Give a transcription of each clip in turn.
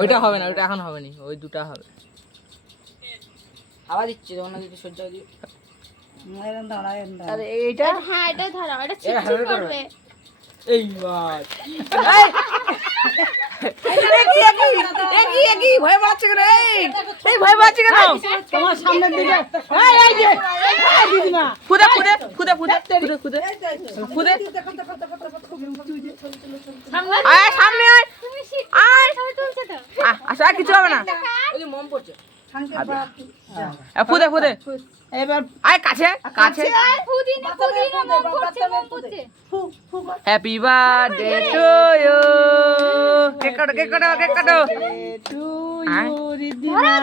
ওইটা হবে না, ওইটা এখন হবে না, ওই দুটা হবে। হাওয়া দিচ্ছে যখন যদি সহ্য দিই এরকম দাঁড়া আরে এইটা হ্যাঁ এটা ধরো, এটা চিটচিট করবে। এই বাত একই ভয় পাচ্ছে কেন? এই ভয় পাচ্ছে কেন? তোমার সামনের দিকে এই যে দিদিমা খুদে খুদে খুদে খুদে খুদে খুদে খুদে আয় সামনে আয় তুমি শীত আয় সবাই তুলছে তো। আসা কিছু হবে না। ওই যে মম পড়ছে খুদে খুদে এবার আয় কাছে কাছে। আর পুদিনা মম করছে, মম করছে। Happy birthday to you. Cake কাটো কেক কাটো কেক কাটো। টু আয়। ইউ রিদিমা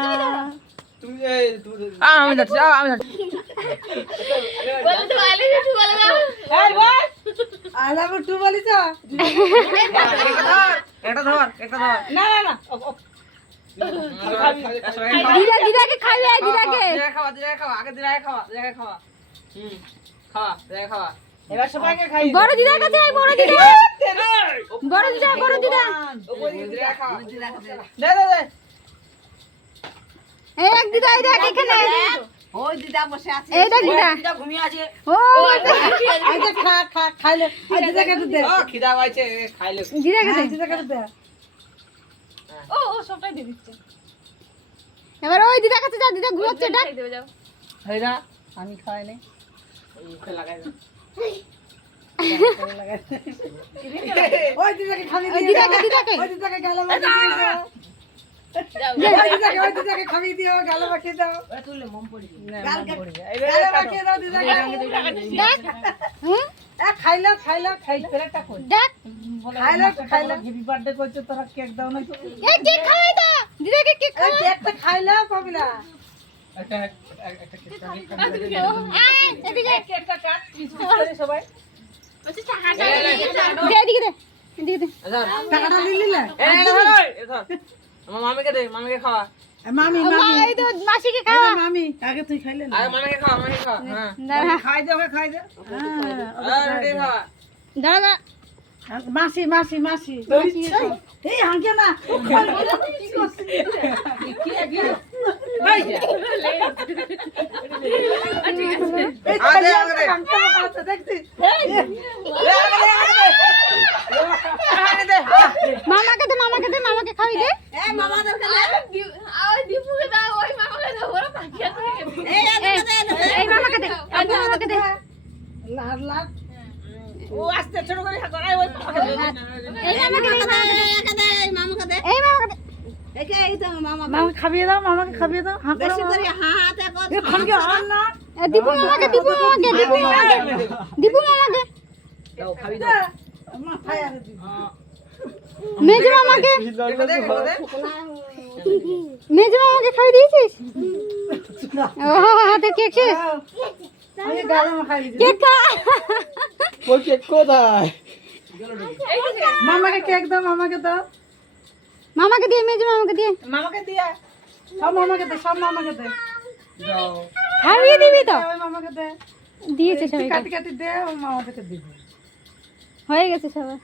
তুমি এই তুমি আমি যাচ্ছি আমি যাচ্ছি। বলো তো আইলে একটু বলে দাও। এই ভাই আই লাভ ইউ টু বলি তো একটা ধর একটা ধর। না না না দিদাকে খাইবে, দিদাকে। দিদা খাওয়া দিদা খাওয়া আগে দিদা খাওয়া দিদা খাওয়া। খাওয়া দিদা খাওয়া। এবার সবাইকে খাই বড় দিদার কাছে আয়, বড় দিদা। বড় দিদা, বড় দিদা। দিদা খাওয়া। দে দে দে এই এক দিদা, এই দেখ এখানে। ওই দিদা বসে আছে এই দেখ দিদা। দিদা ঘুমিয়ে আছে ও আগে খা খা খাইলে আর দিদা কেটে দে ও খিদা পাইছে খাইলে। দিদা কাছে। দিদা কেটে দে ও সবটাই দিয়ে দিচ্ছে। এবার ওই দিদার কাছে যা, দিদা ঘুমাচ্ছে, ডাক। হইরা আমি খাই নাই মুখে লাগাই দাও। ওই দিদাকে খাবি ওই দিও দিদাকে, দিদাকে। ওই দিদাকে গালা মাখি দিও ওই দিদাকে খাবি দিও গালা মাখি দাও ওই তুললে মম পড়ছে গালা মাখি দাও দিদাকে ডাক। হুম? খাইলা খাইলা খাই পেরেটা কই ডাক। খাইলা খাইলা হ্যাপি বার্থডে কইছো তোরা কেক দাও না এই কেক খাওয়াই দাও। দিদাকে কেক এই কেকটা খাইলা কবিলা আয়, এদিকে। কেকটা কাট পিস পিস করে সবাই দে, এদিকে দে। এদিকে দে। টাকাটা নিলি এই ধর এই ধর। আমার মামিকে দে মামিকে খাওয়া। মামি ও মা, মামি এই তো মাসিকে খাওয়া। মামি আগে তুই খাইলে না আরে মামিকে খাওয়া মামিকে খাওয়া। হ্যাঁ। দাঁড়া, খাই দে ওকে খাই দে আর রুটি খাওয়া। দাঁড়া, দাঁড়া। মাসি মাসি মাসি এই হাঙ্কে না কি করছিস কি আগে ভাই আরে আরে হাঙ্কে মাথা দেখছিস মামাকে দে, মামাকে দে, মামাকে খাওয়াই দে। এই মামা দরকার ওই দীপুকে দাও, ওই মামাকে দাও, ওরা বাকি আছে। এই মামাকে দে, ওই মামাকে দে। লাল লাল ও আস্তে ছোট করে খা করে ওই এই মামাকে দে, এই মামাকে দে। এই মামাকে দে। একে এই তো মামা মামাকে খাবিয়ে দাও মামাকে খাবিয়ে দাও হাঁ বেশি করে হাতে কর এ খানকে আর না এ দীপু মামাকে, দীপু মামাকে, দীপু মামাকে। দীপু মামাকে। দাও খাবি দাও। মাথায় আর দি মেজো মামাকে, দেখো দে মেজো মামাকে খাওয়াই দিয়েছিস? ও হাতে কেক শেষ। আমি গালা মাখাই দিই কেক খা। ওই কেক কোথায়? মামাকে কেক দাও মামাকে দাও মামাকে দিয়ে, মেজো মামাকে দিয়ে। মামাকে দিয়া সব মামাকে দে সব মামাকে দে দাও। খাইয়ে দিবি তো। ওই মামাকে দে দিয়েছে সবাই। কাটি কাটি দে ও মামাকে দিবি হয়ে গেছে সবাই।